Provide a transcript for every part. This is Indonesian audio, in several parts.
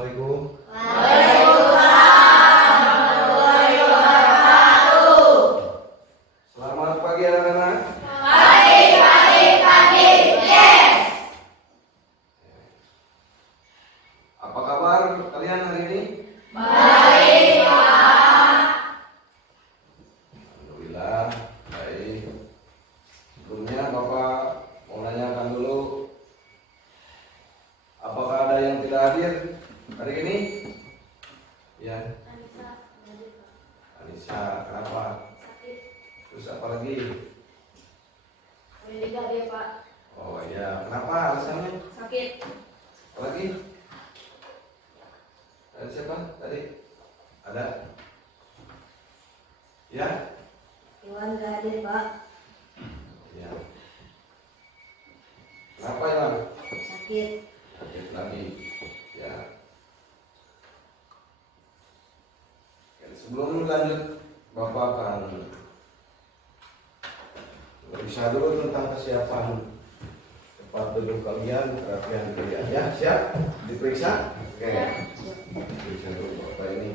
Assalamualaikum. Waalaikumsalam warahmatullahi wabarakatuh. Selamat pagi anak-anak. Pagi, yes. Apa kabar kalian hari ini? Baik, Pak. Alhamdulillah, baik. Sebelumnya Bapak mau nanyakan dulu, apakah ada yang tidak hadir hari ini? Ya, Anissa, kenapa? Sakit. Terus apa lagi? Meninggal dia, Pak. Oh ya, kenapa alasannya? Sakit. Apa lagi? Ada siapa tadi? Ada? Ya? Iwan gak hadir, Pak. Ya. Kenapa ya? Sakit. Sakit lagi. Ya. Oke, sebelum lanjut, Bapak akan periksa dulu tentang kesiapan tempat duduk kalian, kerapian kalian. Ya, siap? Diperiksa? Oke. Periksa dulu Bapak ini.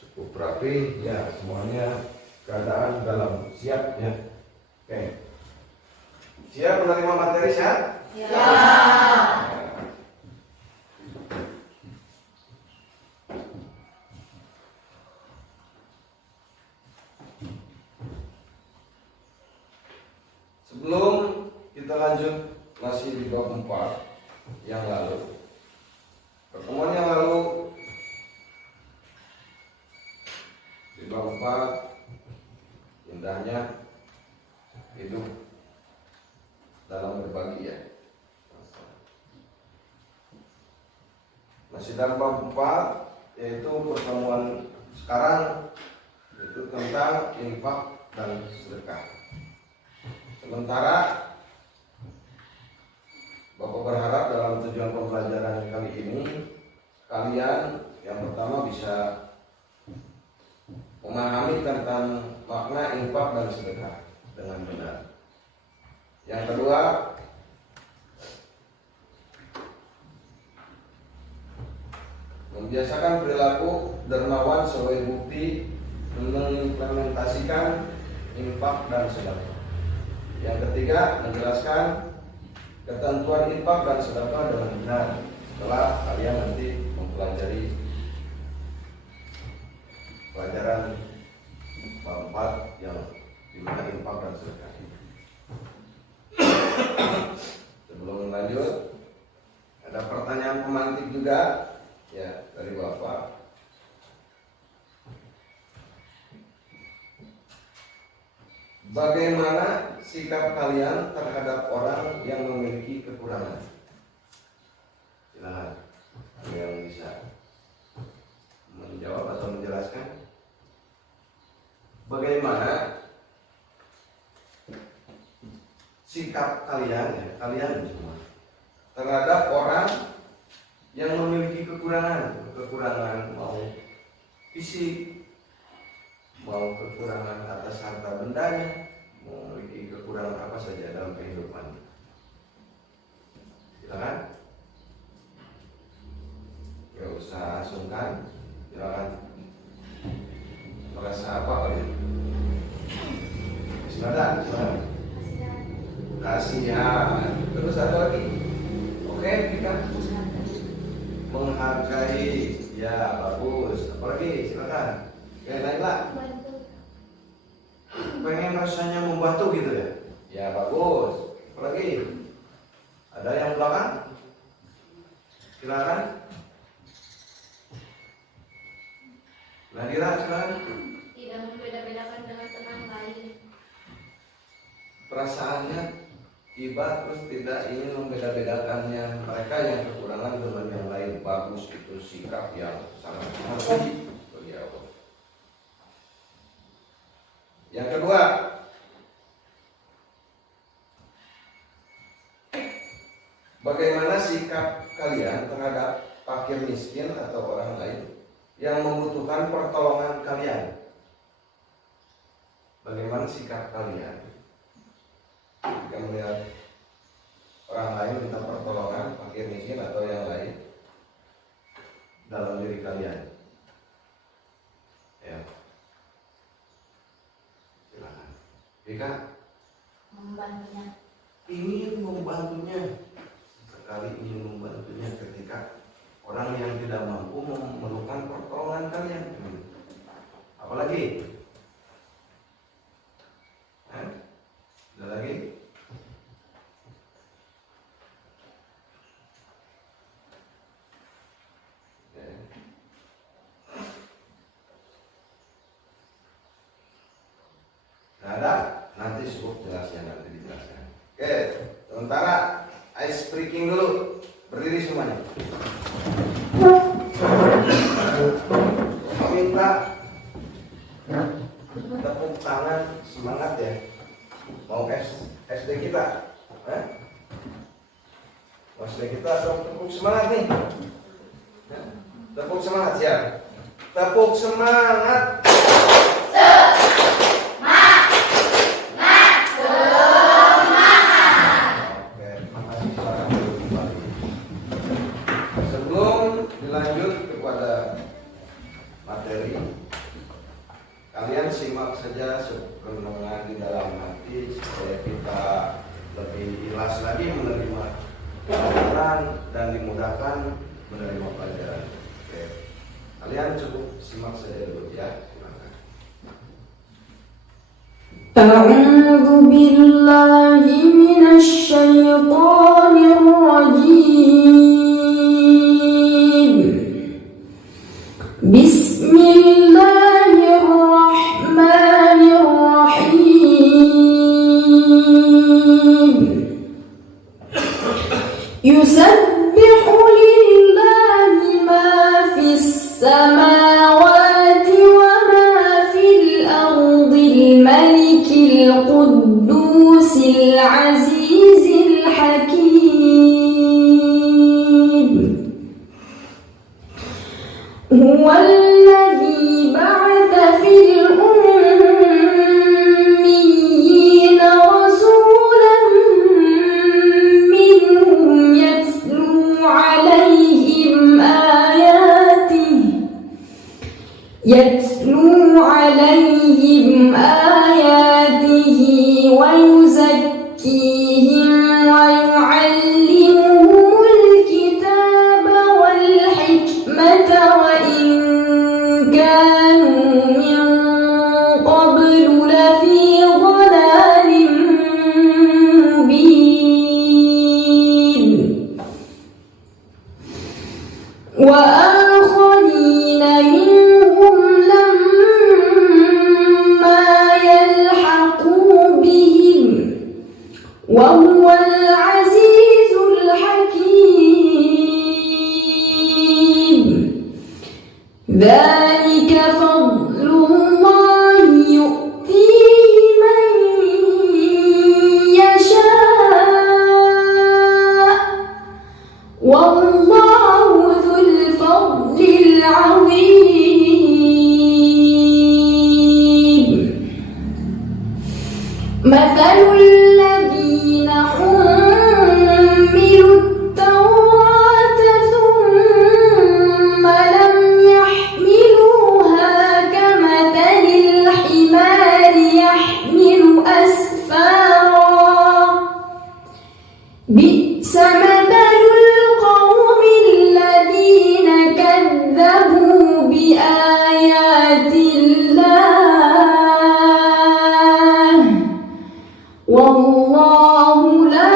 Cukup rapi, ya, semuanya keadaan dalam siap ya. Oke. Siap menerima materi, siap? Ya. Sebelum kita lanjut masih di bab 4 yang lalu. Pertemuan yang lalu di bab 4 indahnya hidup dalam berbagi ya. Masih dalam bab 4, yaitu pertemuan sekarang itu tentang infak dan sedekah. Sementara Bapak berharap dalam tujuan pembelajaran kali ini kalian yang pertama bisa memahami tentang makna infak dan sedekah dengan benar. Yang kedua, membiasakan perilaku dermawan sebagai bukti mengimplementasikan infak dan sedekah. Yang ketiga, menjelaskan ketentuan infak dan sedekah dengan benar setelah kalian nanti mempelajari pelajaran bab 4 yang dimana infak dan sedekah. Sebelum lanjut, ada pertanyaan pemantik juga ya dari Bapak. Bagaimana sikap kalian terhadap orang yang memiliki kekurangan? Silakan, ada yang bisa menjawab atau menjelaskan? Bagaimana sikap kalian, ya, kalian semua, terhadap orang yang memiliki kekurangan mau fisik, mau kekurangan atas harta bendanya, mau memiliki kekurangan apa saja dalam kehidupan. Silakan. Gak usah sungkan. Silakan. Merasa apa kalian? Silakan. Kasihan. Terus ada lagi. Oke, kita menghargai. Ya, bagus. Apalagi? Silakan. Oke, lainlah. Pengen rasanya membantu gitu ya? Ya bagus. Apalagi? Ada yang belakang? Silakan. Nadira, silakan. Tidak membeda-bedakan dengan teman lain. Perasaannya tiba terus tidak ingin membeda-bedakannya mereka yang kekurangan dengan yang lain. Bagus, itu sikap yang sangat harus bagi Allah. Yang kedua, bagaimana sikap kalian terhadap fakir miskin atau orang lain yang membutuhkan pertolongan kalian? bagaimana sikap kalian jika melihat orang lain minta pertolongan, fakir miskin atau yang lain dalam diri kalian? Ya, silakan. Jika Membantunya. ingin membantunya, sekali ingin membantunya ketika orang yang tidak mampu memerlukan pertolongan kalian. Apalagi? Ada lagi? Nggak ada? Nanti cukup jelasnya, nanti dijelaskan. Oke, sementara ice breaking dulu. Berdiri semuanya. Meminta tepuk tangan semangat ya. Mau SD kita? Mau SD kita tepuk semangat nih. Tepuk semangat ya. Tepuk semangat. Lanjut kepada materi, kalian simak saja renungan di dalam hati supaya kita lebih jelas lagi menerima pelajaran dan dimudahkan menerima pelajaran. Oke. Kalian cukup simak saja dulu ya. Silakan. A'udzu billahi minasy syaithanir rajim. Bismillahirrahmanirrahim. Yusabbihu lillahi ma fis samawati wa ma fil ardil malikil quddusil azizil hakim. هو الذي بعث في الأميين رسولا منهم يتلو عليهم آياته ويزكيهم ويعلمهم الكتاب والحكمة وإن كانوا من قبل لفي ضلال مبين وآخرين منهم لما يلحقوا بهم وهو العزيز الحكيم. ذلك فضل الله يؤتيه من يشاء والله ذو الفضل العظيم. مثل الذين حملوا التوراة ثم لم يحملوها كمثل الحمار يحمل أسفارا بئس مثل القوم الذين كذبوا بآيات الله والله لا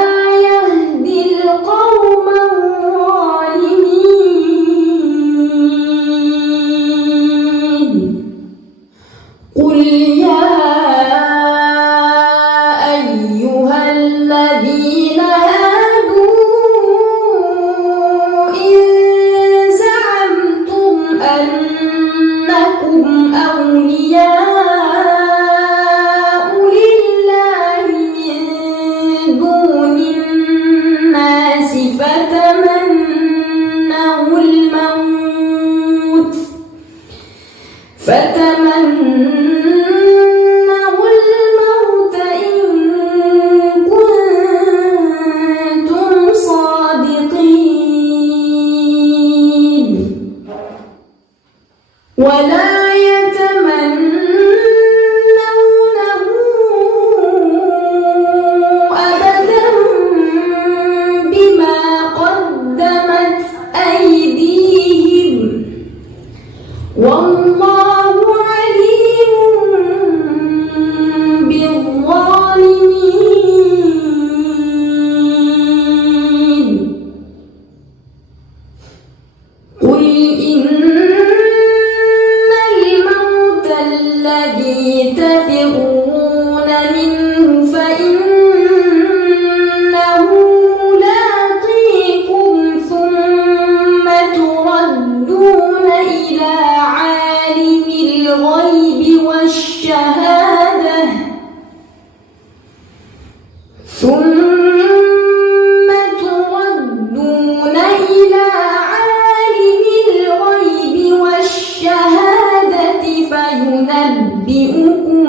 ثم تردون إلى عالم الغيب والشهادة فينبئكم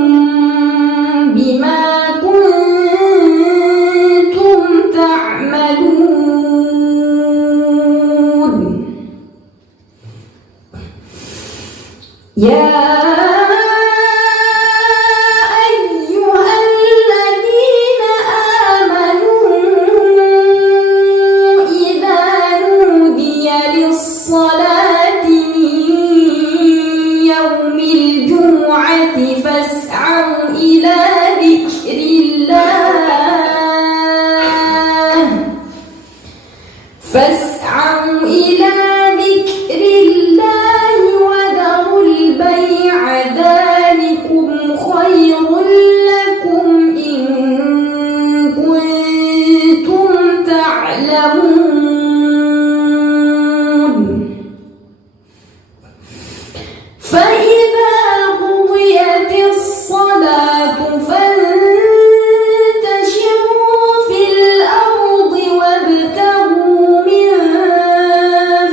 بما كنتم تعملون يا أيها الذين آمنوا إذا نودي للصلاة من يوم الجمعة فاسعوا إلى ذكر الله وذروا البيع ذلكم خير لكم إن كنتم تعلمون فإذا قضيت الصلاة فانتشروا في الأرض وابتغوا من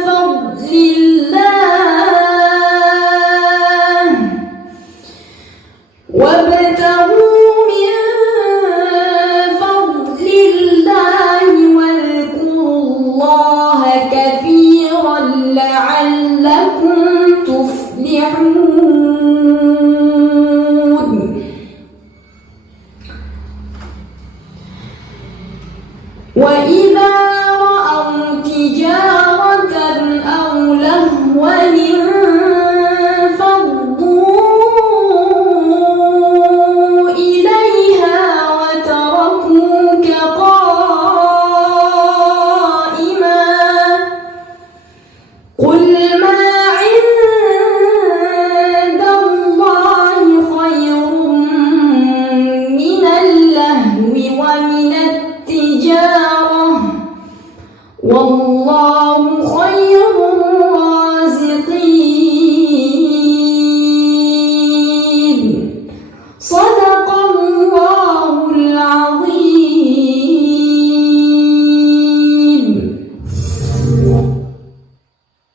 فضل الله واذكروا الله كثيرا لعلكم تفلحون وإذا رأوا تجارة أو لهوا انفضوا إليها وتركوك قائما قل ما عند الله خير من اللهو ومن التجارة والله خير الرازقين صدق الله العظيم.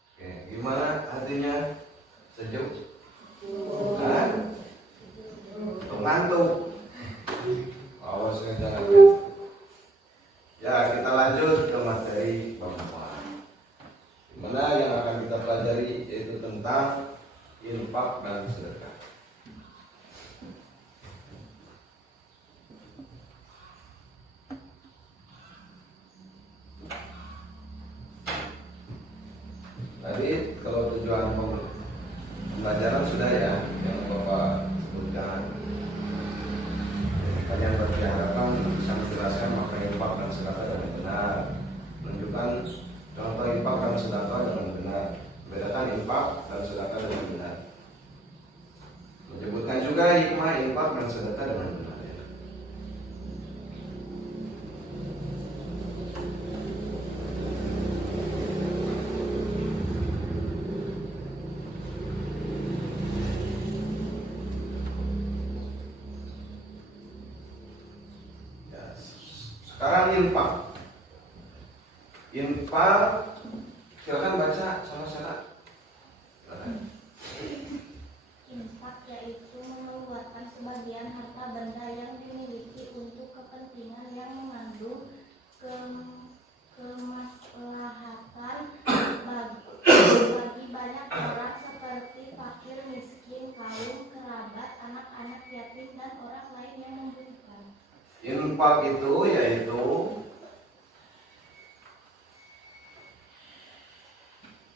Oke, gimana artinya sejuk? Hah? Ngantuk. Awas jangan. Ya, kita lanjut ke materi pemahaman. Dimana yang akan kita pelajari yaitu tentang infak dan sedekah. Tadi kalau tujuan pembelajaran sudah ya yang Bapak sebutkan. Kalian berharapkan bisa menjelaskan makna infak dan sedekah dengan benar, menunjukkan contoh infak dan sedekah dengan benar, membedakan infak dan sedekah dengan benar, menyebutkan juga hikmah infak dan sedekah dengan benar. Sekarang infak. Infak, silakan baca sama-sama. Infak yaitu mengeluarkan sebagian harta benda yang dimiliki untuk kepentingan yang mengandung kemaslahatan bagi banyak orang seperti fakir, miskin, kaum, kerabat, anak-anak yatim dan orang lain yang membutuhkan. Infak itu yaitu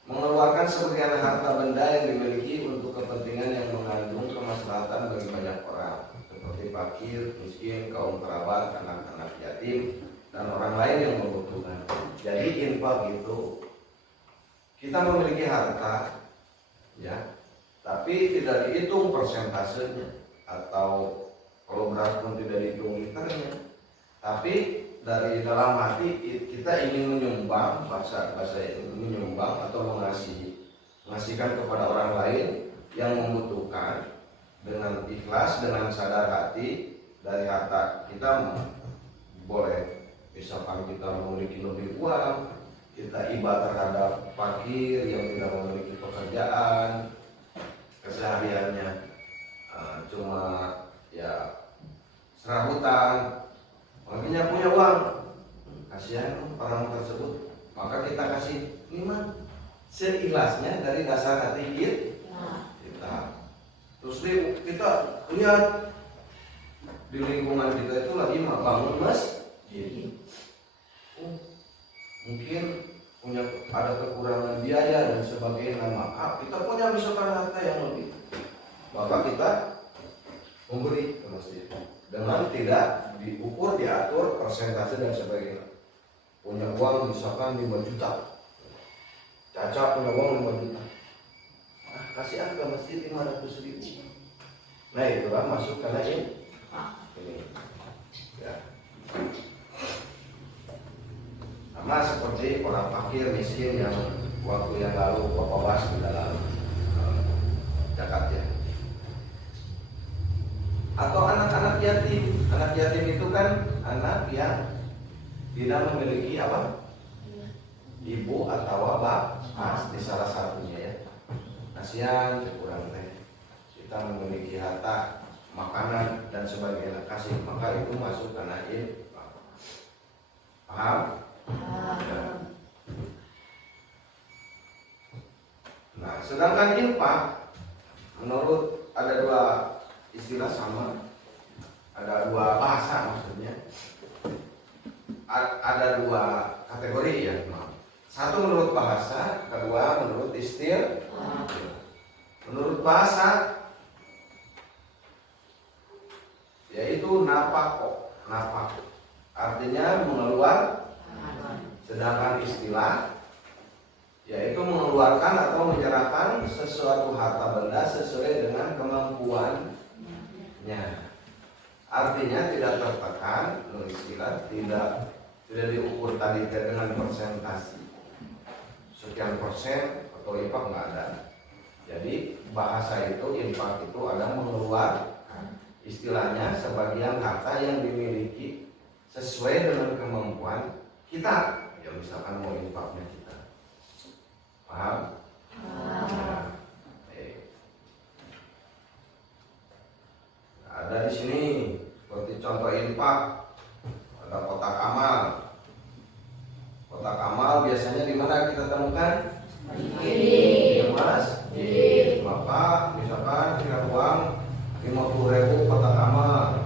mengeluarkan sebagian harta benda yang dimiliki untuk kepentingan yang mengandung kemaslahatan bagi banyak orang seperti fakir, miskin, kaum kerabat, anak-anak yatim dan orang lain yang membutuhkan. Jadi infak itu kita memiliki harta ya, tapi tidak dihitung persentasenya atau kalau beras pun tidak dihitung liternya, tapi dari dalam hati kita ingin menyumbang, bahasa menyumbang atau mengasihkan kepada orang lain yang membutuhkan dengan ikhlas, dengan sadar hati dari harta kita boleh. Misalkan kita memiliki lebih uang, kita iba terhadap fakir yang tidak memiliki pekerjaan, kesehariannya cuma ya serabutan, makanya punya uang, kasihan orang tersebut, maka kita kasih lima seikhlasnya dari dasar hati kita. Terus kita lihat di lingkungan kita itu lagi bangun masjid, mungkin punya ada kekurangan biaya dan sebagainya, maka kita punya misalkan harta yang lebih, maka kita memberi ke masjid dengan tidak diukur, diatur persentase dan sebagainya. Punya uang misalkan 5 juta, Caca punya uang 5 juta, kasih ke masjid 500.000. Nah itulah masuk karena ini ya. Sama seperti orang fakir miskin yang waktu yang lalu Bapak bahas di dalam zakat ya. Atau anak-anak yatim. Anak yatim itu kan anak yang tidak memiliki apa? Ibu atau bapak, di salah satunya ya. Kasihan kurang teh. Kita memiliki harta, makanan dan sebagainya, kasih, maka itu masuk karena infak. Paham? Nah, sedangkan infak menurut ada dua istilah sama, ada dua bahasa maksudnya, ada dua kategori ya. Satu menurut bahasa, kedua menurut istilah. Menurut bahasa yaitu napako, artinya mengeluarkan. Sedangkan istilah yaitu mengeluarkan atau menyerahkan sesuatu harta benda sesuai dengan kemampuannya. Artinya tidak tertekan, istilah tidak diukur tadi dengan persentase sekian persen atau infak nggak ada. Jadi bahasa itu infak itu ada mengeluarkan, istilahnya sebagian harta yang dimiliki sesuai dengan kemampuan kita. Ya misalkan mau infaknya kita, paham? Ada di sini seperti contoh infak, ada kotak amal. Kotak amal biasanya di mana kita temukan? Di masjid. Maka misalkan kita uang 50.000 kotak amal,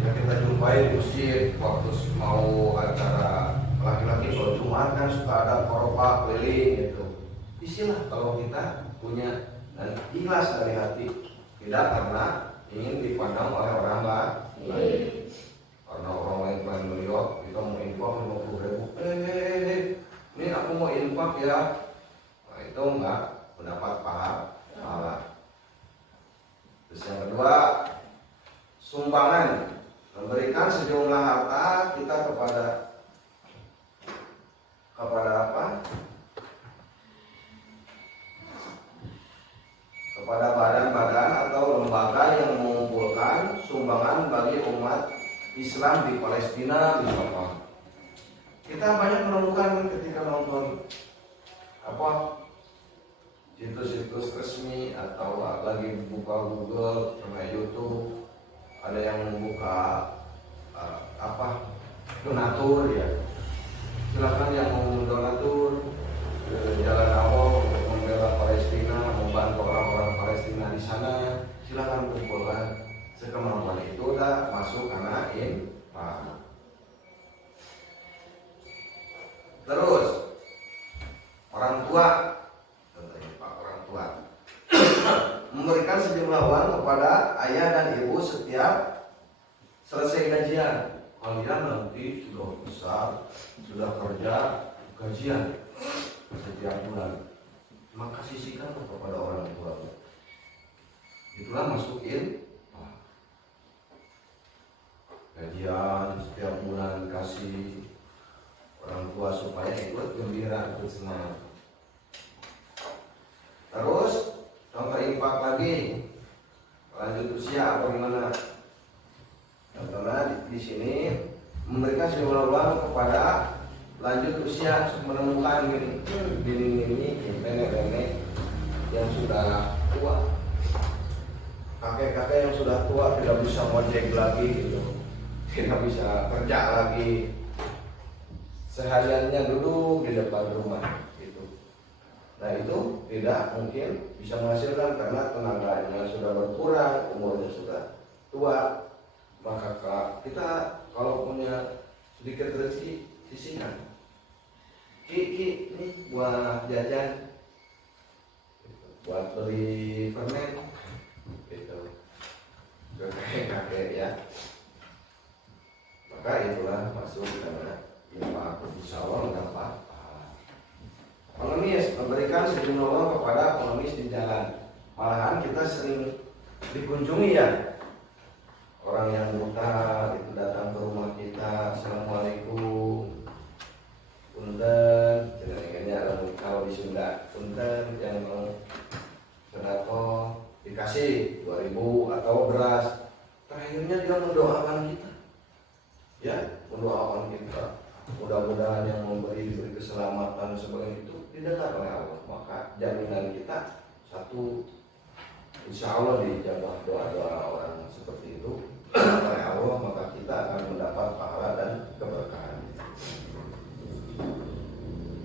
ya kita jumpai di masjid waktu mau acara laki-laki kalau Jumat kan suka ada koropa keliling gitu. Istilah kalau kita punya dan ikhlas dari hati, tidak karena ingin dipandang oleh orang lain. Karena orang lain pengen melihat kita mau infak 50.000, ini aku mau infak ya. Nah itu enggak mendapat pahala. Terus yang kedua, sumbangan, memberikan sejumlah harta kita kepada apa? Kepada badan-badan atau lembaga yang mengumpulkan sumbangan bagi umat Islam di Palestina misalkan. Kita banyak menemukan ketika nonton situs-situs resmi atau lagi buka Google sama YouTube, ada yang membuka donatur ya. Silakan yang mau mendonatur jalan Allah untuk membela Palestina, membantu orang-orang Palestina di sana, silakan kumpulkan sekemampuan itu udah masuk karena infak. Terus orang tua, memberikan sejumlah uang kepada ayah dan ibu setiap selesai gajian. Kalian nanti sudah besar, sudah kerja, gajian setiap bulan, maka sisihkan kepada orang tua. Itulah masukin gajian setiap bulan, kasih orang tua supaya ikut gembira, ikut senang. Terus contoh infak lagi, lanjut usia apa gimana? Contohnya di sini memberikan sejumlah uang kepada lanjut usia menemukan ini nenek-nenek yang sudah tua, kakek-kakek yang sudah tua tidak bisa ngojek lagi gitu, tidak bisa kerja lagi, sehariannya duduk di depan rumah gitu. Nah itu tidak mungkin bisa menghasilkan karena tenaganya sudah berkurang, umurnya sudah tua. Maka kita kalau punya sedikit rezeki sisihkan. Ki, ini buat jajan, buat beli permen, gitu. Kakek-kakek ya. Maka itulah masuk karena infak. Insya Allah nggak apa-apa. Pengemis memberikan sejumlah uang kepada pengemis di jalan. Malahan kita sering dikunjungi ya. Orang yang buta itu datang ke rumah kita, assalamualaikum. Punten, kalau di Sunda, punten yang mau sedekah dikasih 2.000 atau beras. Terakhirnya dia mendoakan kita, ya, mendoakan kita. Mudah-mudahan yang memberi diberi keselamatan sebagai itu didengar oleh Allah. Maka jaminan kita satu, insya Allah dijawab doa-doa orang seperti itu oleh Allah, maka kita akan mendapat pahala dan keberkahan.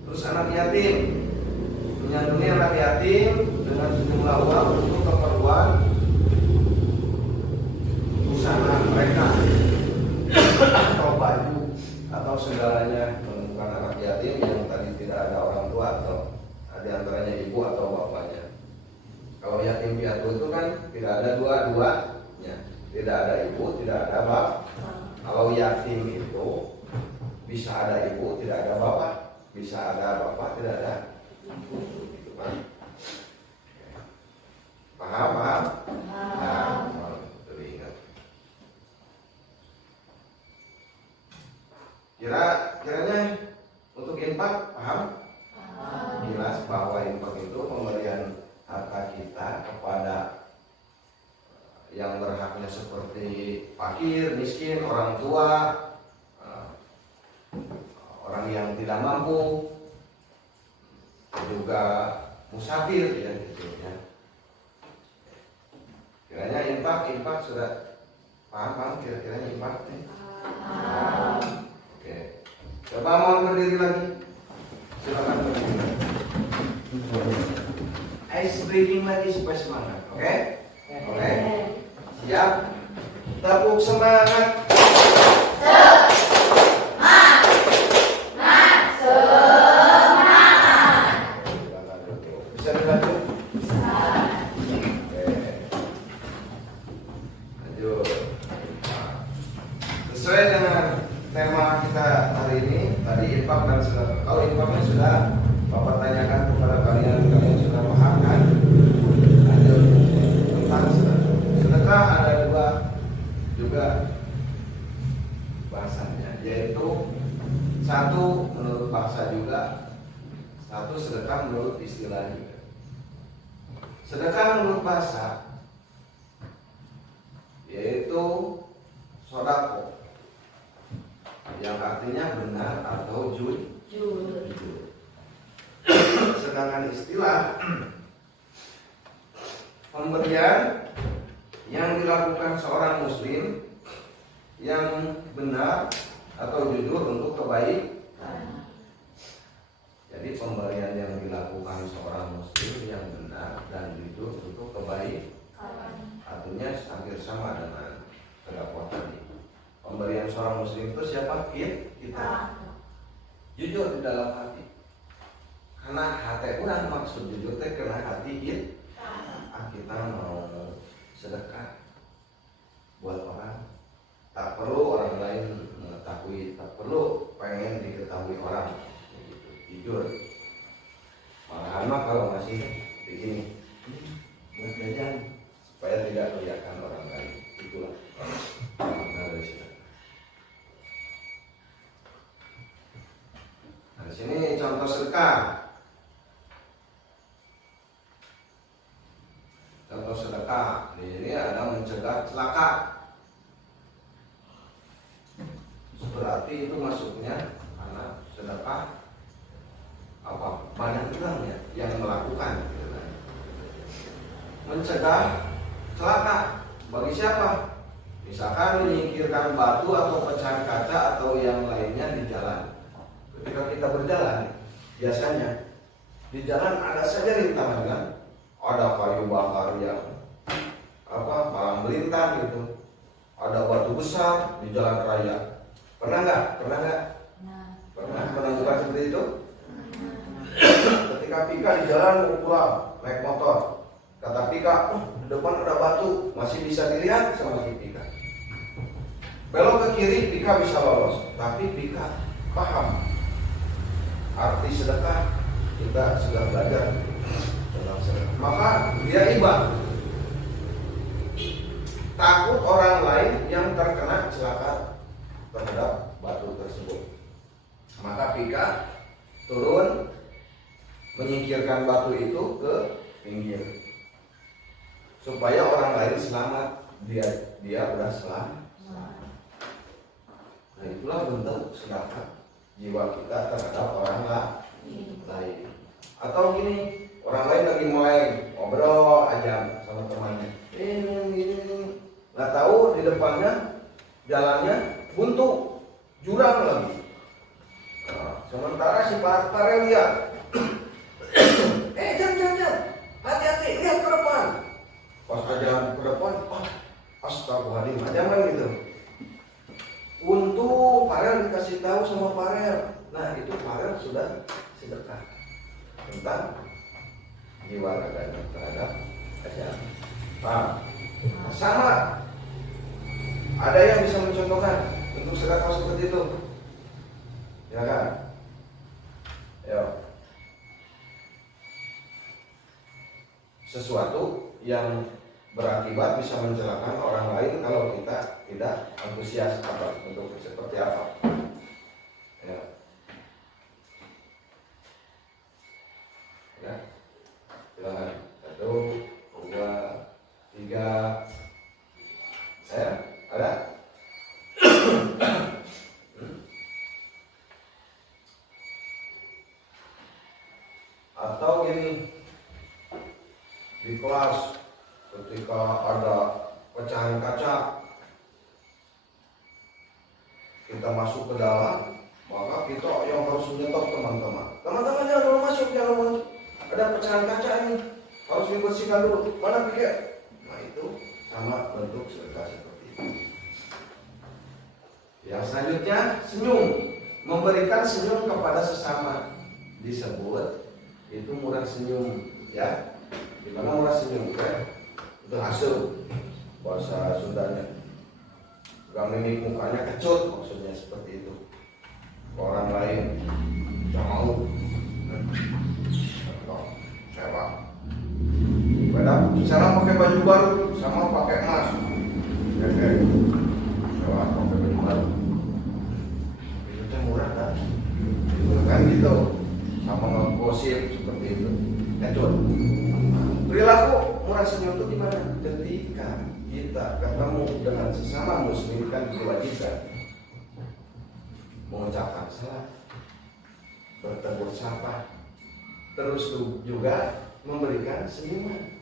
Terus anak yatim, menyantuni anak yatim dengan sejumlah uang untuk keperluan usaha mereka atau baju atau segalanya. Menemukan anak yatim yang tadi tidak ada orang tua atau di antaranya ibu atau bapaknya. Kalau yatim piatu itu kan tidak ada dua-duanya, tidak ada ibu, tidak ada bapak. Kalau yatim itu bisa ada ibu, tidak ada bapak. Bisa ada bapak, tidak ada ibu, gitu kan? Paham? Nah, teringat. Kiranya untuk infak paham? Jelas bahwa infak itu pemberian harta kita kepada yang berhaknya seperti fakir, miskin, orang tua, orang yang tidak mampu, juga musafir ya gitu ya. Kiranya infak sudah paham kira-kira infak nih. Oke. Coba mau berdiri lagi. Silakan berdiri. Ice breathing lagi supaya semangat. Oke? Oke. Siap? Tepuk semangat. Sesuai dengan tema kita hari ini, tadi infak dan sedekah. Kalau infaknya sudah Bapak tanyakan kepada kalian sudah paham kan? Lanjut tentang sedekah. Sedekah ada dua juga bahasanya, yaitu satu menurut bahasa juga, satu sedekah menurut istilah juga. Sedekah menurut bahasa yaitu sodako, yang artinya benar atau jujur. Sedangkan istilah pemberian yang dilakukan seorang muslim yang benar atau jujur untuk kebaikan. Jadi pemberian yang dilakukan seorang muslim yang benar dan jujur untuk kebaikan, artinya hampir sama dengan sedekah tadi. Pemberian seorang muslim itu siapa? Kita. Jujur di dalam hati. Karena hati orang maksud jujur teh karena hati kita mau sedekah buat orang. Tak perlu orang lain mengetahui, tak perlu pengen diketahui orang. Jujur. Malahan mah kalau masih begini, buat jajan supaya tidak kelihatan orang lain. Itulah makna dari sedekah. Nah, di sini contoh sedekah. Contoh sedekah di sini ada mencegah celaka. berarti itu masuknya karena sedekah apa banyak orang ya yang melakukan gitu kan. Mencegah celaka bagi siapa? Misalkan menyingkirkan batu atau pecahan kaca atau yang lainnya di jalan. Ketika kita berjalan, biasanya di jalan ada saja rintangan kan, ada kayu bakar yang palang melintang gitu, ada batu besar di jalan raya. Pernah nggak? Pernah bukan seperti itu? Ketika Pika di jalan mau pulang naik motor, kata Pika, di depan ada batu, masih bisa dilihat sama si Pika. Belok ke kiri, Pika bisa lolos, tapi Pika paham arti sedekah. Kita sudah belajar tentang sedekah, maka dia iba. Takut orang lain yang terkena celaka terhadap batu tersebut, maka Pika turun menyingkirkan batu itu ke pinggir supaya orang lain selamat, dia udah selamat. Nah itulah bentuk sedekah jiwa kita terhadap orang lain. Atau gini, orang lain lagi mulai ngobrol aja sama temannya, ini nggak tahu di depannya jalannya buntu, jurang lagi. Nah, sementara si Farel lihat, jangan, hati-hati, lihat ke depan. Pas aja ke depan, astagfirullahaladzim, ajaman gitu. Untung Farel dikasih tahu sama Farel. Nah itu Farel sudah sedekah tentang jiwa raganya terhadap ajaran. Paham? Sama. Ada yang bisa mencontohkan untuk sedekah seperti itu? Ya kan? Ayo. Sesuatu yang berakibat bisa mencelakakan orang lain kalau kita tidak antusias apa untuk seperti apa. Ya. Ya. Silakan. 1, 2, 3. Saya ada? Atau ini di kelas ketika ada pecahan kaca, kita masuk ke dalam, maka kita yang harus menyetop teman-teman. Teman-teman jangan dulu masuk, ada pecahan kaca ini, harus dibersihkan dulu. Mana pikir? Nah itu sama bentuk sedekah seperti itu. Yang selanjutnya senyum, memberikan senyum kepada sesama disebut itu murah senyum, ya. Gimana murah senyum? Kan? Itu hasil bahasa Sundanya. Gak mimik mukanya kecut, maksudnya seperti itu. Orang lain yang mau siapa? Beda, misalnya pakai baju baru sama pakai emas. Oke. Coba pakai baju baru. Itu murah kan? Kan gitu. Sama ngegosip seperti itu. Kecut. Perilaku murah senyum itu gimana? Ketika kita ketemu dengan sesama muslim kan diwajibkan mengucapkan salam, bertegur sapa, terus juga memberikan senyuman.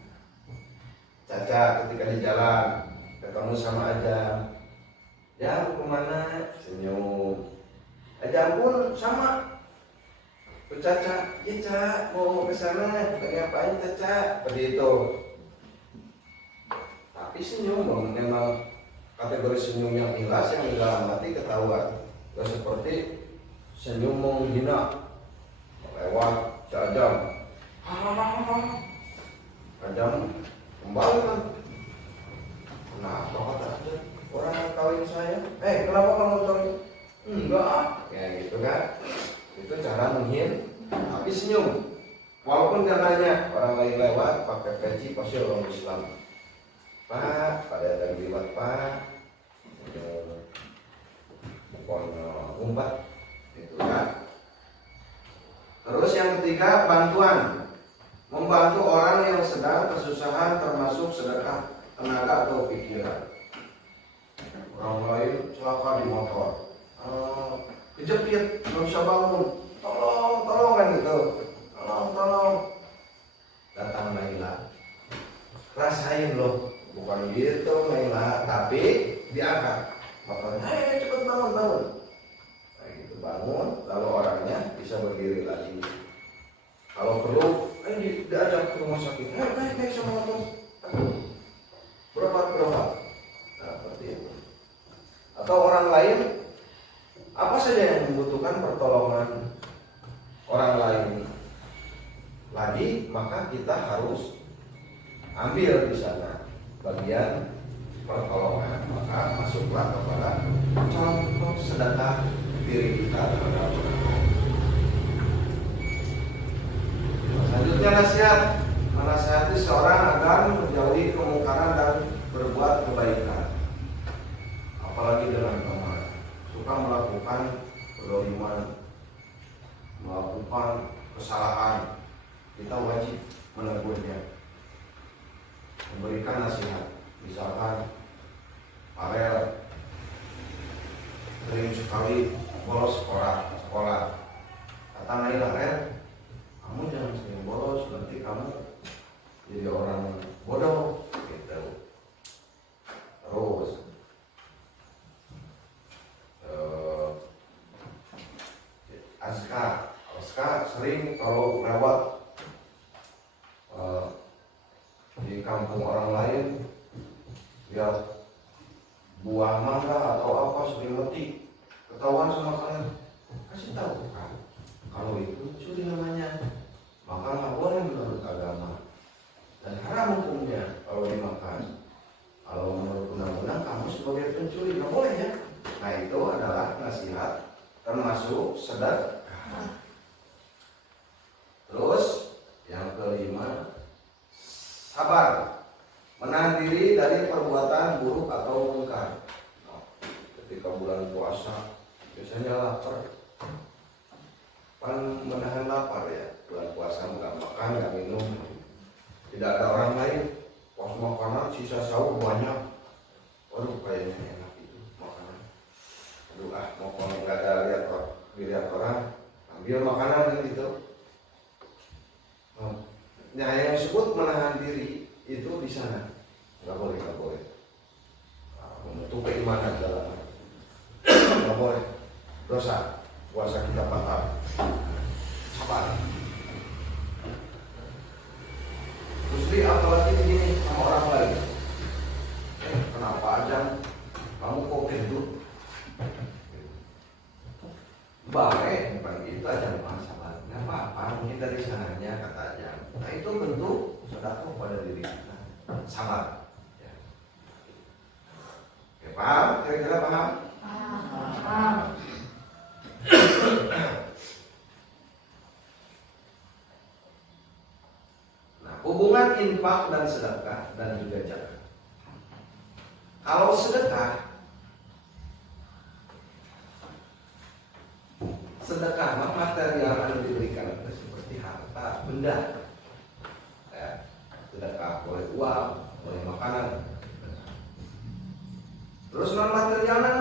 Caca ketika di jalan ketemu sama Ajam, Jam kemana? Senyum. Ajam pun sama. Caca, ya Caca mau ke sana, ngapain Caca? Seperti itu. Tapi senyum memang kategori senyum yang ikhlas yang di dalam hati ketahuan. Gak seperti senyum menghina lewat Ajam. Ajam kembali kan. Kenapa kata Ajam? Orang yang kawin saya. Kenapa kamu kawin? Enggak, ya gitu kan. Itu cara menghina, tapi senyum. Walaupun katanya orang lain lewat pakai peci pasti orang Islam. Pak, pada ada lewat Pak, pokoknya umpat, itu kan. Terus yang ketiga bantuan, membantu orang yang sedang kesusahan termasuk sedekah tenaga atau pikiran. Orang lain celaka di motor, kejepit, nggak bisa bangun, tolong kan gitu, tolong. Datang Naila, rasain loh, bukan gitu Naila, tapi diangkat, makanya cepet bangun. Nah gitu bangun, lalu orangnya bisa berdiri lagi. Kalau perlu, diajak ke rumah sakit, sama motor, berobat. Nah seperti itu. Atau orang lain, apa saja yang membutuhkan pertolongan orang lain lagi, maka kita harus ambil di sana bagian pertolongan. Maka masuklah kepada contoh sedekah diri kita terhadap orang lain. Selanjutnya menasihati seorang agar menjauhi kemungkaran dan berbuat kebaikan, apalagi dengan teman suka melakukan kezaliman, melakukan kesalahan, kita wajib menegurnya, memberikan nasihat. Misalkan Farel sering sekali bolos sekolah. Kata Naila, kamu jangan sering bolos, nanti kamu jadi orang bodoh gitu. Terus Aska sering kalau lewat di kampung orang lain lihat buah mangga atau apa sering mati, ketahuan sama kalian, kasih tahu kan kalau itu curi namanya, maka nggak boleh menurut agama dan haram hukumnya kalau dimakan. Kalau menurut undang-undang kamu sebagai pencuri nggak boleh ya. Nah itu adalah nasihat termasuk sedekah. Terus yang kelima, sabar, menahan diri dari perbuatan buruk atau mungkar. Ketika bulan puasa biasanya lapar, menahan lapar ya. Bulan puasa nggak makan, nggak minum, tidak ada orang lain, pas makanan sisa sahur banyak. Waduh kayaknya enak itu makanan. Aduh mau kalau nggak ada dilihat orang, ambil makanan kan gitu. Nah yang disebut menahan diri itu di sana nggak boleh. Membentuk keimanan dalam nggak boleh, dosa, puasa kita batal. Sabar. Terus apalagi begini sama orang lain, kenapa aja kamu kok gendut? Baik, bukan gitu aja masalah. Nggak apa-apa, mungkin dari sananya kata aja. Nah itu bentuk sedekah pada diri kita. Sabar. Ya. Oke, paham? Kira-kira paham? Paham. Nah, hubungan infak dan sedekah dan juga zakat. Kalau sedekah material yang diberikan seperti harta benda, ya, sedekah boleh uang, boleh makanan. Terus non materialnya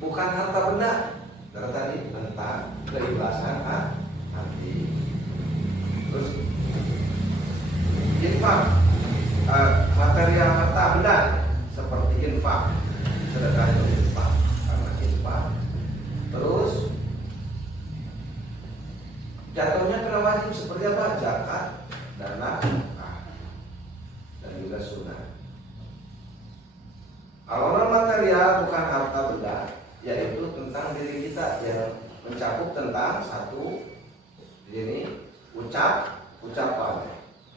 bukan harta benda, dari tadi tentang keikhlasan hati. Terus infak, material harta benda seperti infak, sedekah itu infak. Terus jatuhnya kena wajib seperti apa? Zakat dan nafkah dan juga sunnah. Kalau non material bukan harta benda, yaitu tentang diri kita yang mencakup tentang satu ini ucapan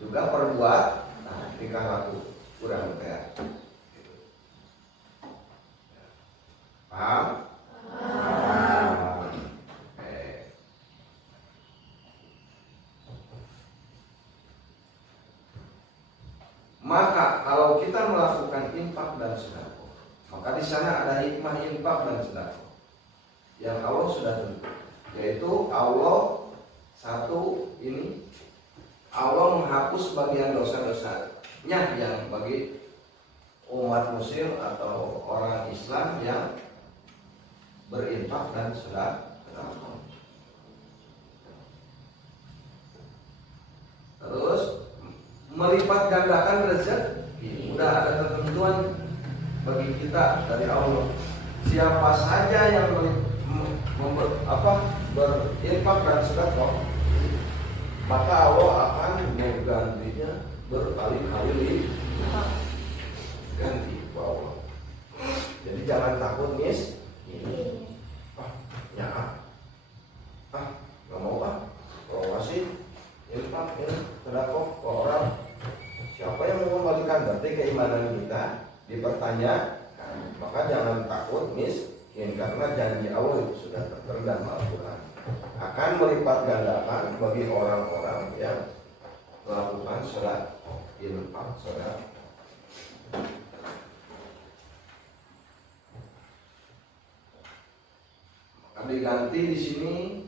juga perbuatan, tingkah laku kurang kayak. Paham? Maka kalau kita melakukan infak dan sedekah, maka di sana ada hikmah infak dan sedekah yang Allah sudah tentu, yaitu Allah Allah menghapus bagian dosa-dosanya yang bagi umat muslim atau orang Islam yang berinfak dan sedekah. Terus melipat gandakan rezeki, udah ada ketentuan bagi kita dari Allah. Siapa saja yang berinfak dan sedekah, maka Allah akan menggantinya berkali-kali lipat. Ganti Allah. Jadi jangan takut ini. Nggak mau kalau kasih infak sedekah ke orang, siapa yang mau mengembalikan? Berarti keimanan kita dipertanyakan. Maka jangan takut miskin, karena janji Allah itu sudah tertera dalam Al-Quran akan melipat gandakan bagi orang-orang yang melakukan sedekah, infak, sedekah. Diganti di sini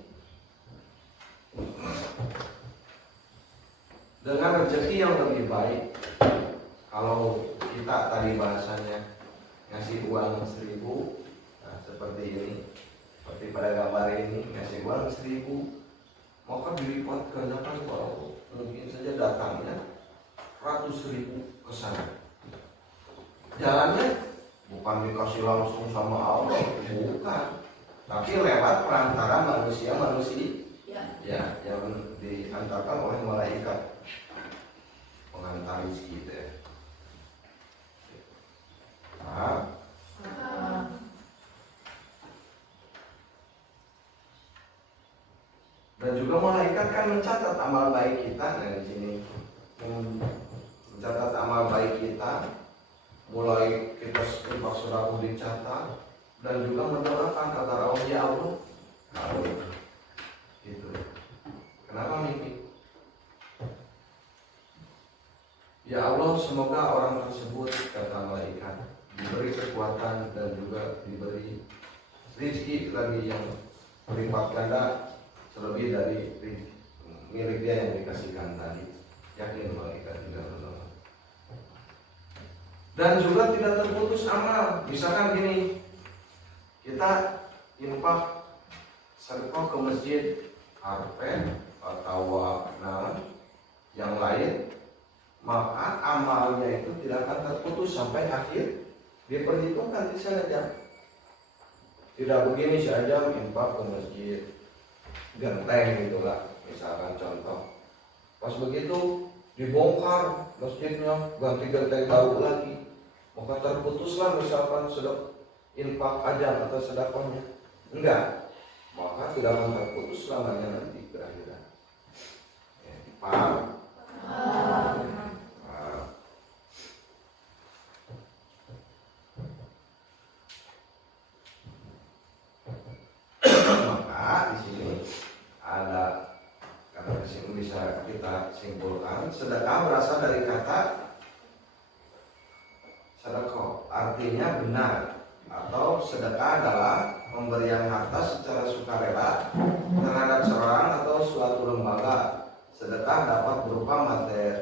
dengan rezeki yang lebih baik. Kalau kita tadi bahasanya ngasih uang 1.000, nah seperti ini, seperti pada gambar ini, ngasih uang 1.000, maka dilipat gandakan kalau mungkin saja datangnya 100.000 ke sana. Jalannya bukan dikasih langsung sama Allah, bukan. Tapi lewat perantara manusia ya, yang diantarkan oleh malaikat pengantar rezeki itu. Dan juga malaikat kan mencatat amal baik kita. Nah di sini mencatat amal baik kita, mulai kita infak sedekah dicatat, dan juga mendoakan kata Allah, ya Allah, gitu. Kenapa mimpi? Ya Allah, semoga orang tersebut, kata malaikat, diberi kekuatan dan juga diberi rezeki lagi yang berlipat ganda selebih dari milik dia yang dikasihkan tadi. Yakin malaikat tidak berdoa. Dan juga tidak terputus amal. Misalkan gini, kita infak sedekah ke masjid harfen atau yang lain, maka amalnya itu tidak akan terputus sampai akhir. Diperhitungkan di sana. Tidak begini saja infak ke masjid genteng gitulah, misalkan contoh. Pas begitu dibongkar masjidnya, ganti genteng baru lagi, maka terputuslah misalkan sedekah infak aja atau sedekahnya. Enggak, maka tidak akan terputus selamanya nanti berakhirat. Paham? Maka di sini ada kata bisa kita simpulkan, sedekah berasal dari kata sedekah, artinya benar, atau sedekah adalah pemberian harta secara sukarela terhadap seorang atau suatu lembaga. Sedekah dapat berupa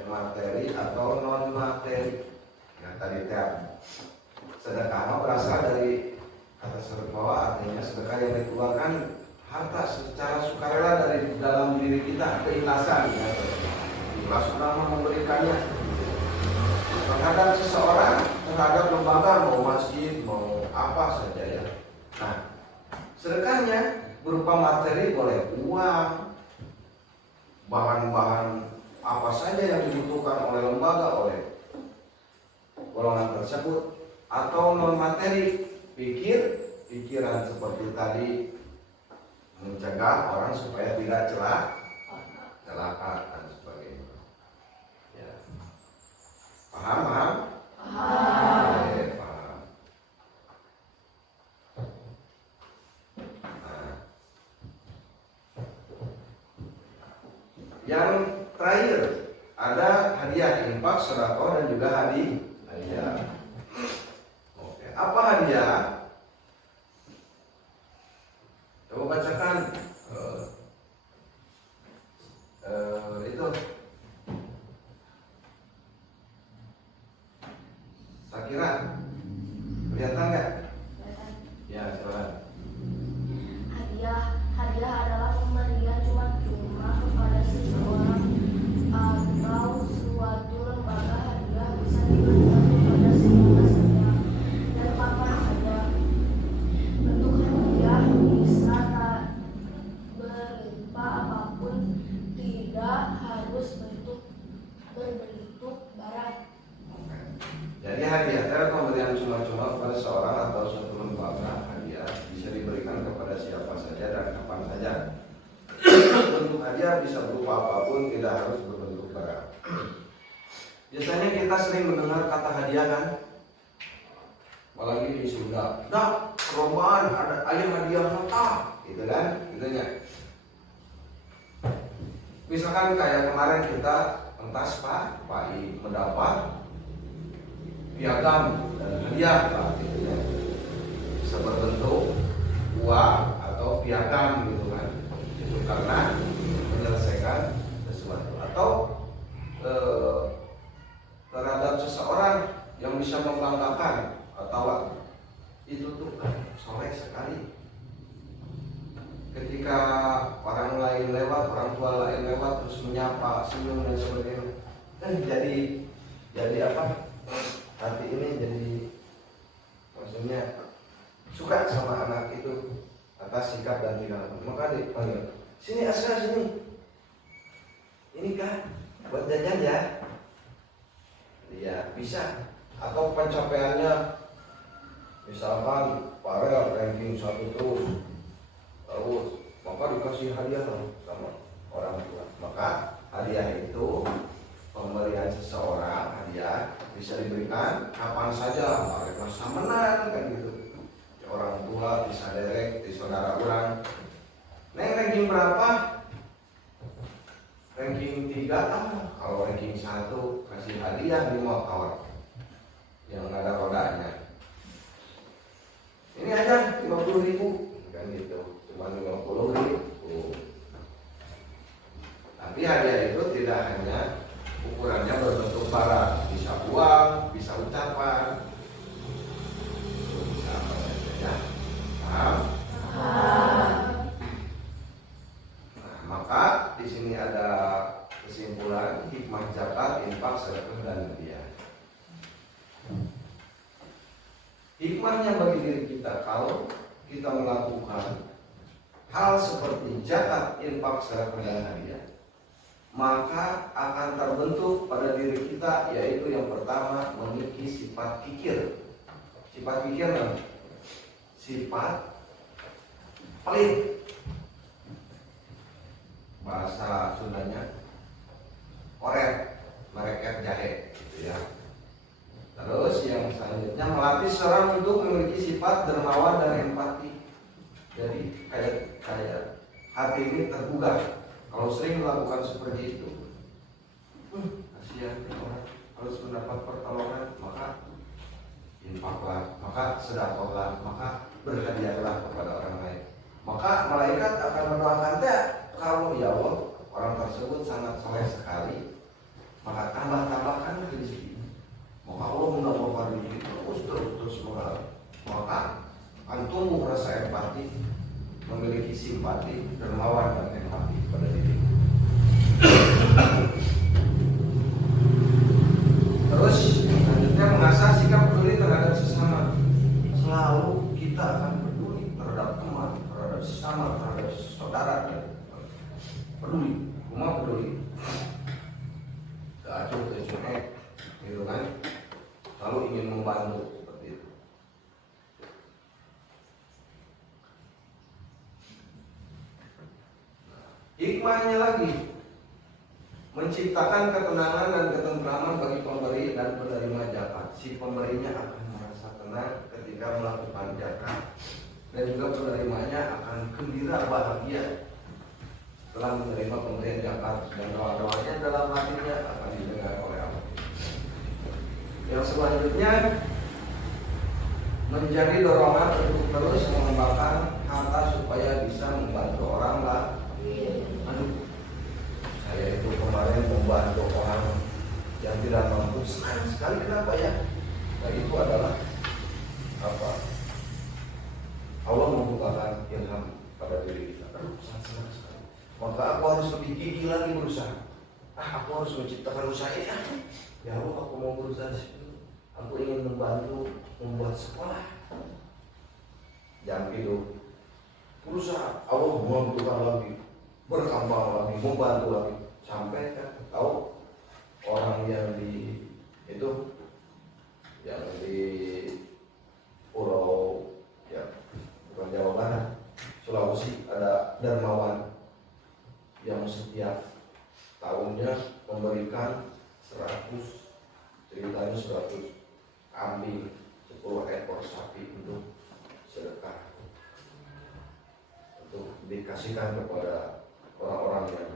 materi atau non materi. Nah tadi sedekah berasal dari kata sedekah, artinya sedekah yang dikeluarkan harta secara sukarela dari dalam diri kita, keikhlasan, ya. Ikhlas dalam memberikannya terhadap seseorang, terhadap lembaga, mau masjid, mau apa saja ya. Nah, sedekahnya berupa materi, boleh uang, bahan-bahan apa saja yang dibutuhkan oleh lembaga, oleh golongan tersebut, atau non materi, pikiran seperti tadi, mencegah orang supaya tidak celaka dan sebagainya. Ya. Paham? Paham. Nah. Yang terakhir ada hadiah infak, sedekah, dan juga hadiah. Oke, apa hadiah? Coba bacakan itu Sakira, kelihatan nggak? Ya, silakan. Hadiah adalah pemberian cuma-cuma kepada seseorang atau suatu lembaga. Hadiah bisa diberikan kepada siapa saja dan kapan saja. Bentuk hadiah bisa tak berupa apapun, tidak harus berbentuk barang. Jadi hadiah adalah pemberian cuma-cuma kepada seorang atau suatu lembaga. Hadiah bisa diberikan kepada siapa saja dan kapan saja. Bentuk hadiah bisa berupa apapun, tidak harus berbentuk barang. Biasanya kita sering mendengar kata hadiah kan? Apalagi di Sunda, "Dak, perlombaan ada ayam hadiah harta," gitu kan? Gitunya. Misalkan kayak kemarin kita pentas Pak I mendapat piagam dan hadiah lah, gitu ya. Bisa berbentuk uang atau piagam gitu kan. Itu karena menyelesaikan sesuatu atau terhadap seseorang yang bisa membanggakan atau itu tuh soleh sekali. Ketika orang lain lewat, orang tua lain lewat terus menyapa, senyum dan sebagainya, kan jadi apa? Hati ini jadi maksudnya suka sama anak itu atas sikap dan tindakan. Maka dipanggil, "Sini Asra, sini. Ini kan buat jajan ya." Iya, bisa. Atau pencapaiannya misalkan Farel ranking 1 terus maka dikasih hadiah sama orang tua. Maka hadiah itu pemberian seseorang, hadiah bisa diberikan kapan saja, mereka samenan kan gitu. Orang tua bisa derek di saudara orang. Neng ranking berapa? Ranking 3 kalau ranking 1 kasih hadiah 5 motor yang ada rodanya. Ini aja 50.000 kan gitu, cuma 50.000. Tapi hadiah itu tidak hanya ukurannya berbentuk barang, bisa uang, bisa ucapan, bisa apa saja ya. Paham? Nah, maka di sini ada kesimpulan hikmah zakat, infak, sedekah dan hadiah. Hikmahnya bagi diri kita kalau kita melakukan hal seperti zakat, infak, sedekah dan hadiah, maka akan terbentuk pada diri kita, yaitu yang pertama memiliki sifat kikir. Sifat kikir apa? Sifat pelit. Bahasa Sundanya oret, mereket jahe gitu ya. Terus yang selanjutnya melatih seorang untuk memiliki sifat dermawan dan empati. Jadi kayak hati ini tergugah kalau sering melakukan seperti itu. Kasihan orang harus mendapat pertolongan, maka infaklah, maka sedekahlah, maka berhadiahlah kepada orang lain. Maka malaikat akan mendoakan kalau ya Allah orang tersebut sangat soleh sekali, maka tambahkan rezeki. Maka Allah menambahkan rezeki terus mengalir. Maka akan tumbuh rasa empati, memiliki simpati, dermawan dan empati pada diri. Terus selanjutnya mengasah sikap peduli terhadap sesama. Selalu kita akan peduli terhadap teman, terhadap sesama, terhadap saudara. Peduli, rumah peduli. Keacuh kecuek, gitu kan? Selalu ingin membantu seperti itu. Hikmahnya lagi menciptakan ketenangan dan ketentraman bagi pemberi dan penerima zakat. Si pemberinya akan merasa tenang ketika melakukan zakat, dan juga penerimanya akan gembira bahagia setelah menerima pemberian zakat, dan doa-doanya dalam hatinya akan didengar oleh Allah. Yang selanjutnya menjadi dorongan untuk terus mengembangkan harta supaya bisa membantu orang lah. Aduh, saya itu kemarin membantu orang yang tidak mampu, senang sekali. Kenapa ya? Nah itu adalah apa? Allah membukakan ilham pada diri kita. Aduh, sangat senang sekali. Maka aku harus lebih gigih lagi berusaha. Aku harus menciptakan usaha ini. Ya Allah, aku mau berusaha di situ. Aku ingin membantu membuat sekolah. Jangan gitu. Berusaha, Allah membutuhkan lagi, berkembang lagi, membantu lagi. Sampai kan tahu orang yang di itu, yang di pulau ya bukan Jawa Barat, Sulawesi, ada dermawan yang setiap tahunnya memberikan 100, ceritanya 100 kambing, 10 ekor sapi untuk sedekah, untuk dikasihkan kepada orang-orang yang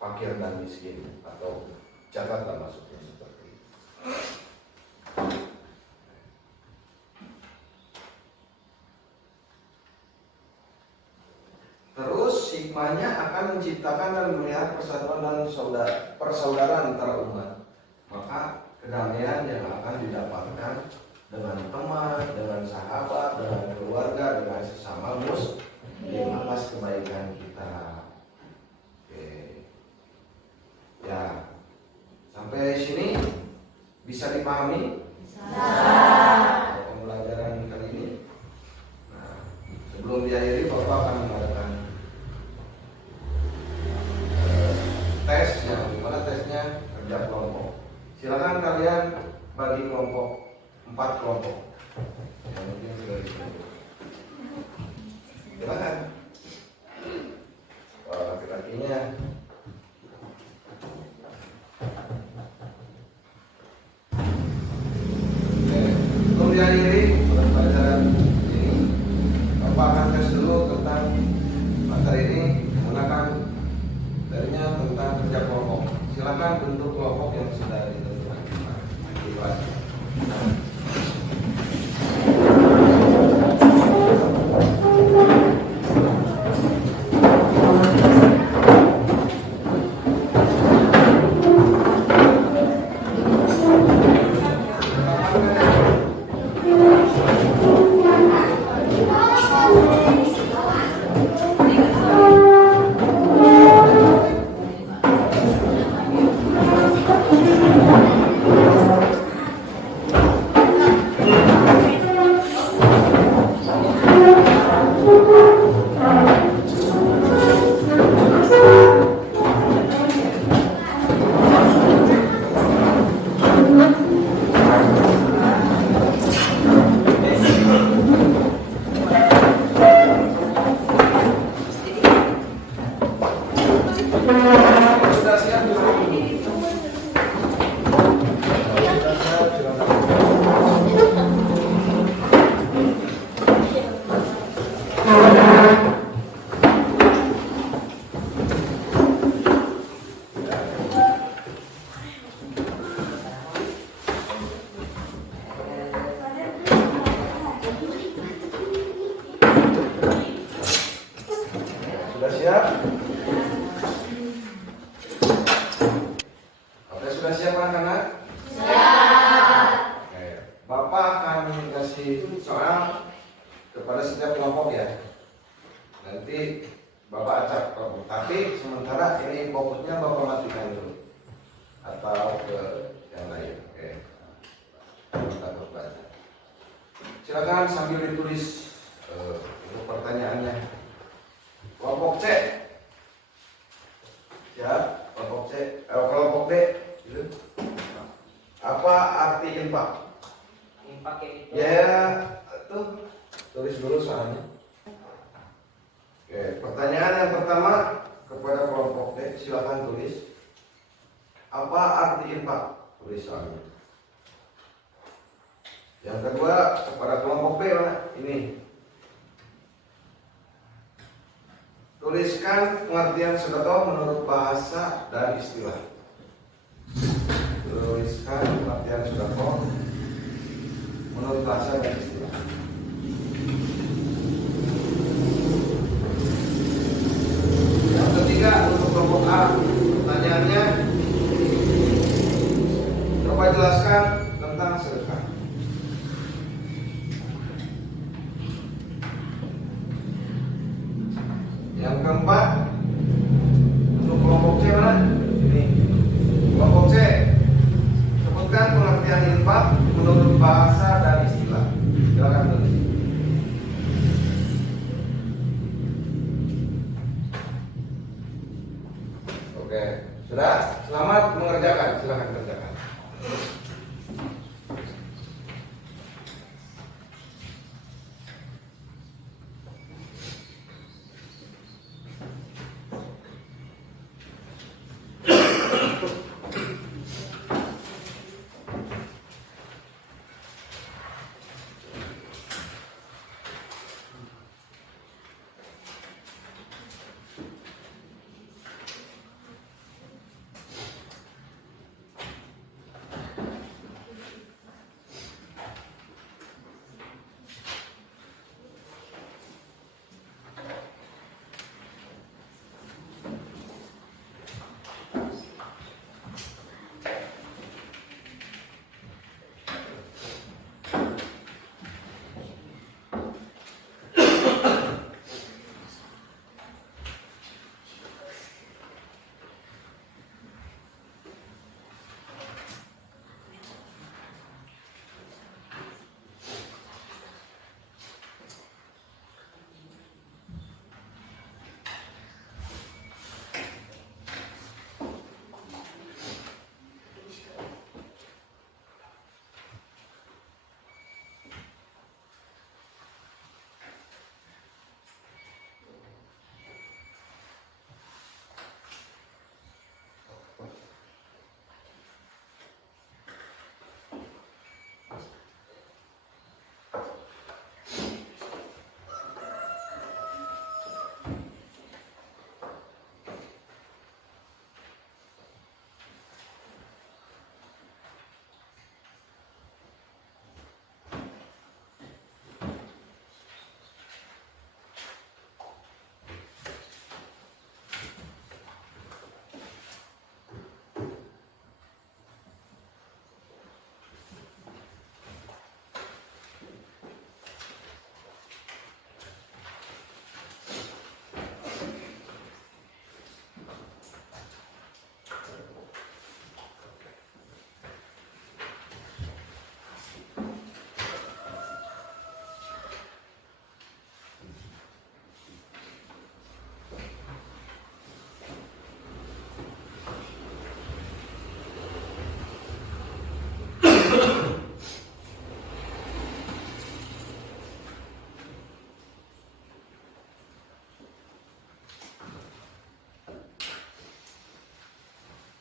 fakir dan miskin atau Jakarta masuknya seperti itu. Terus hikmahnya akan menciptakan dan melihat persatuan dan persaudaraan antara umat. Maka kedamaian yang akan didapatkan dengan teman, dengan sahabat, dengan keluarga, dengan sesama muslim atas kebaikan kita. Oke. Ya, sampai sini bisa dipahami? Pembelajaran kali ini. Nah, sebelum diakhiri, Bapak akan mengadakan tes. Yang dimana tesnya kerja kelompok. Silakan kalian bagi kelompok 4 kelompok. Yang mungkin sudah disebut. Silakan. Laki-lakinya. Sebelum diakhiri pelajaran ini, Bapak akan tes dulu tentang materi ini menggunakan darinya tentang kerja kelompok. Silakan bentuk kelompok yang sudah ditentukan di kelas. Sudah siap? Oke, sudah siap anak-anak? Siap. Oke, Bapak akan kasih soal kepada setiap kelompok ya. Nanti Bapak acak kelompok. Tapi sementara ini fokusnya Bapak matikan dulu. Atau ke yang lain. Oke. Takut baca. Silakan sambil ditulis untuk pertanyaannya. Kelompok C. Siap, kelompok C. Kelompok D. Apa arti infak? Infak itu. Ya, tuh tulis dulu soalnya. Oke, pertanyaan yang pertama kepada kelompok D, silakan tulis. Apa arti infak? Tulis soalnya. Yang kedua kepada kelompok B mana? Ini. Tuliskan pengertian sedekah menurut bahasa dan istilah. Tuliskan pengertian sedekah menurut bahasa dan istilah. Yang ketiga untuk kelompok A, pertanyaannya, coba jelaskan menjelaskan tentang sedekah. Yang keempat, untuk kelompok C mana? Ini. Kelompok C. Sebutkan pengertian infak menurut bahasa dan istilah. Silakan tulis. Oke, sudah? Selamat mengerjakan. Silakan kerjakan.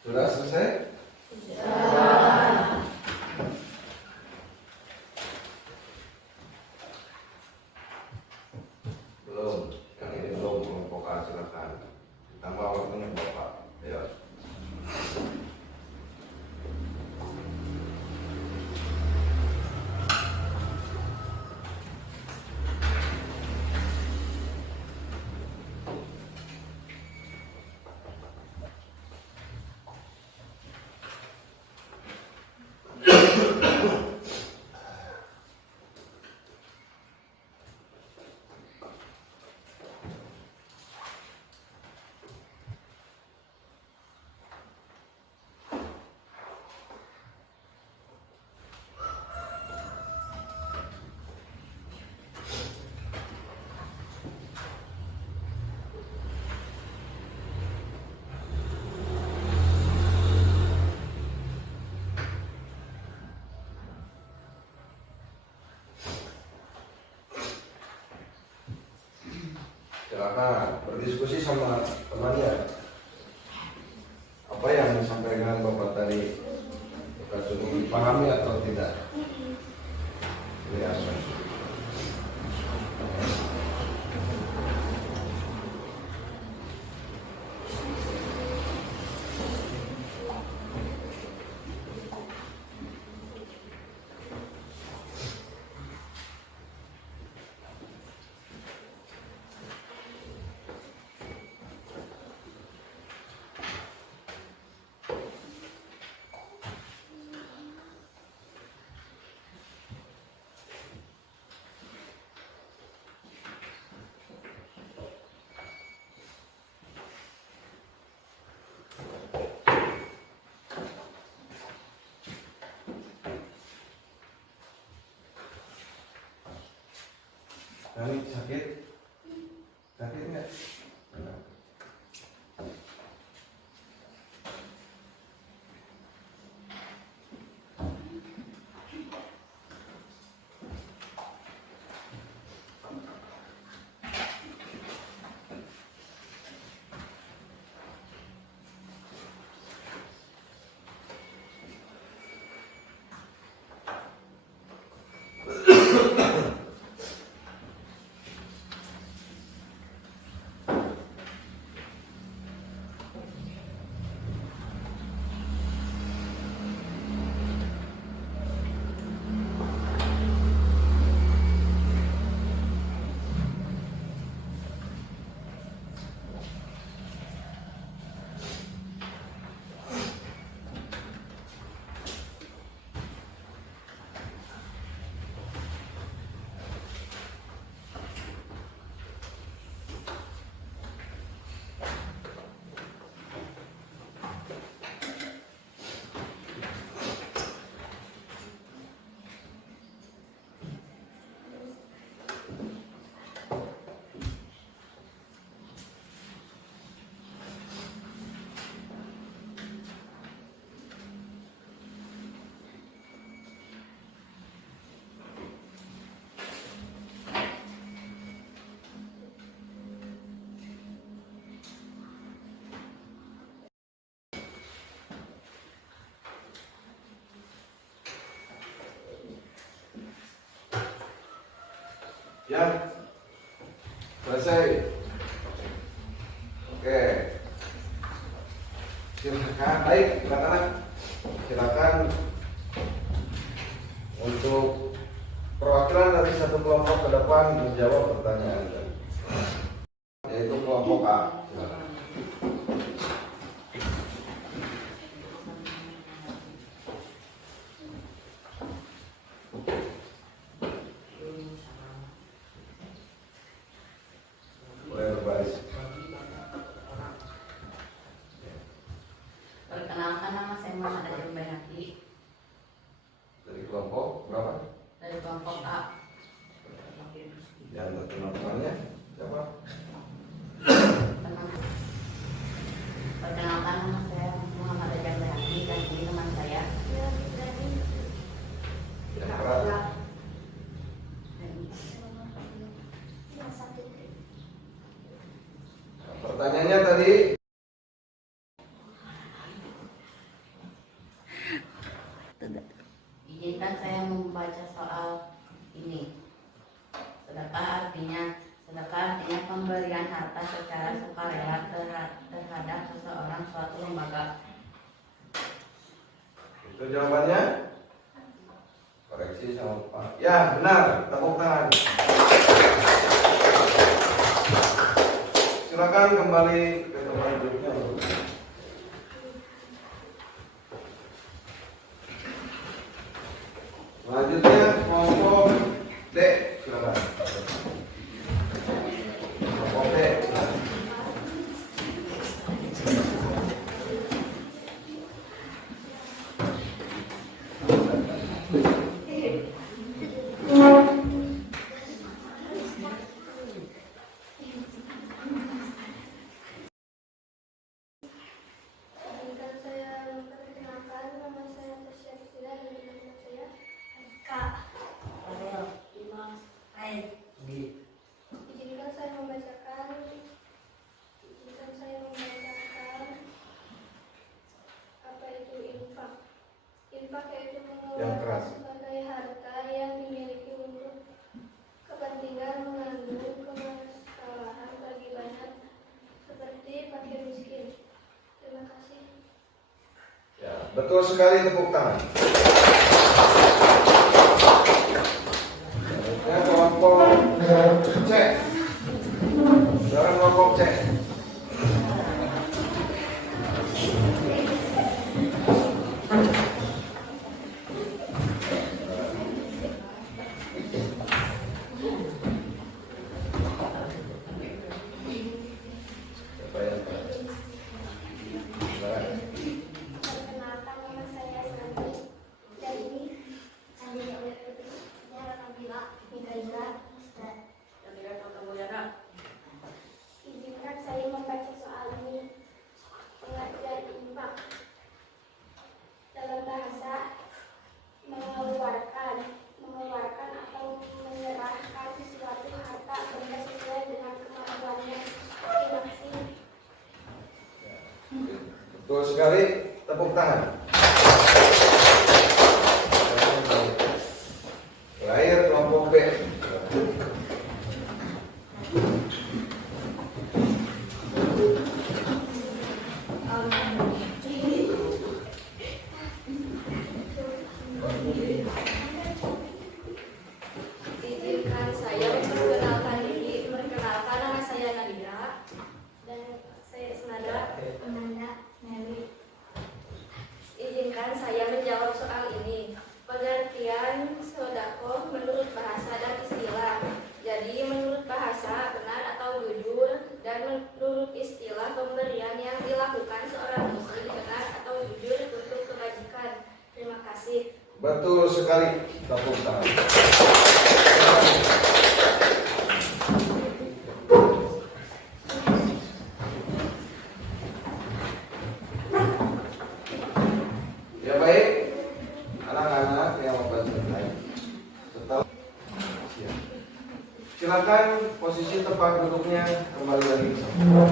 Sudah selesai? Belum. Yang ini belum kelompokan, silakan. Tambah waktunya Bapak. Ya. Silakan berdiskusi sama temannya. Apa yang disampaikan Bapak tadi sudah dipahami atau tidak? Ya, Kali sakit? Sakit nggak? Enggak. Ya, selesai. Oke, silakan. Baik, anak-anak, silakan untuk perwakilan dari satu kelompok ke depan menjawab pertanyaan tadi. Yaitu kelompok A. Silakan. Boleh berbaris. Perkenalkan, nama saya Muhammad Ajeng Bayhaqi Dari kelompok berapa? dari kelompok A. Yang terkenal namanya siapa? Perkenalkan, nama saya Muhammad Ajeng Bayhaqi dan ini teman saya. Yang keras. Pertanyaannya tadi Izinkan saya membaca soal ini. Sedekah artinya pemberian harta secara sukarela terhadap seseorang suatu lembaga. itu jawabannya. Koreksi sama Pak. Ya benar, tepuk tangan. Silakan kembali ke tempat duduknya. Selanjutnya kelompok D, silakan. Kelompok D, silakan. Izinkan saya memperkenalkan, nama saya Tasya Sila dan nama saya Kak. Izinkan saya membacakan apa itu infak. Infak yaitu Yang mengeluarkan keras. sebagai harta yang dimiliki untuk kepentingan menanggung kemasalahan bagi banyak seperti fakir miskin. Terima kasih. Ya, betul sekali, tepuk tangan. Selanjutnya kelompok C. Sekarang kelompok C. Siapa yang silakan. Perkenalkan, nama saya Sandi. sekali tepuk tangan. Terakhir kelompok B. Izinkan saya memperkenalkan diri. Perkenalkan, nama saya Nadia dan saya senada Amanda, Mary. Izinkan saya menjawab soal ini. Pengertian sodako menurut bahasa dan istilah. Jadi menurut bahasa benar atau jujur, dan menurut istilah pemberian yang dilakukan seorang muslim benar atau jujur untuk kebajikan. Terima kasih. Betul sekali, tepuk tangan. Ya baik, anak-anak yang memperhatikan. Setelah silakan posisi tempat duduknya kembali lagi ke sana.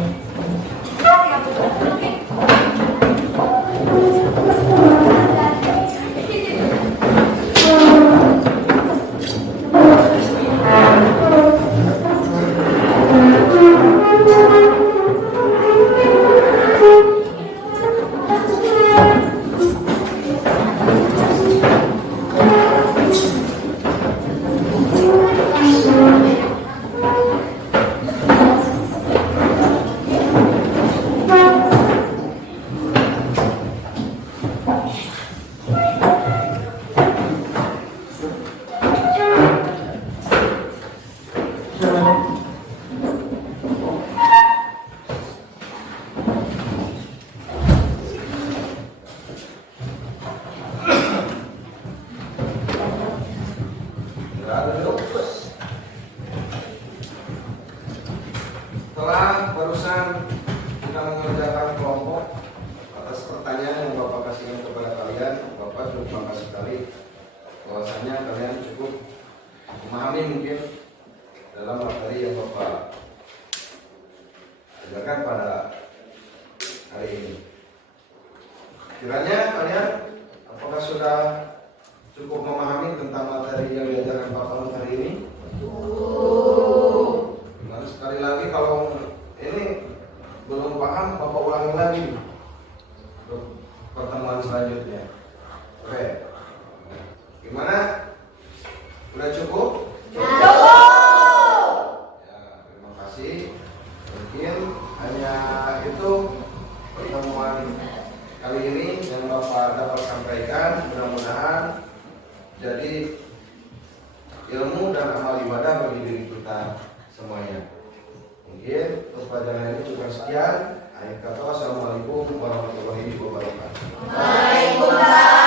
Setelah barusan kita mengerjakan kelompok atas pertanyaan yang Bapak kasihkan kepada kalian, Bapak terima kasih sekali bahwasanya kalian cukup memahami mungkin dalam materi yang Bapak ajarkan pada hari ini. Kiranya kalian apakah sudah cukup memahami tentang materi yang diajarkan Bapak hari ini? Nah, sekali lagi kalau ini belum paham, Bapak ulangi lagi untuk pertemuan selanjutnya. Oke, gimana? Udah cukup? Ya, terima kasih. Mungkin hanya itu pertemuan kali ini yang Bapak dapat sampaikan. Mudah-mudahan jadi ilmu dan amal ibadah bagi diri kita semuanya. Mungkin untuk pelajaran ini cukup sekian. Akhir kata, wassalamualaikum warahmatullahi wabarakatuh. Waalaikumsalam.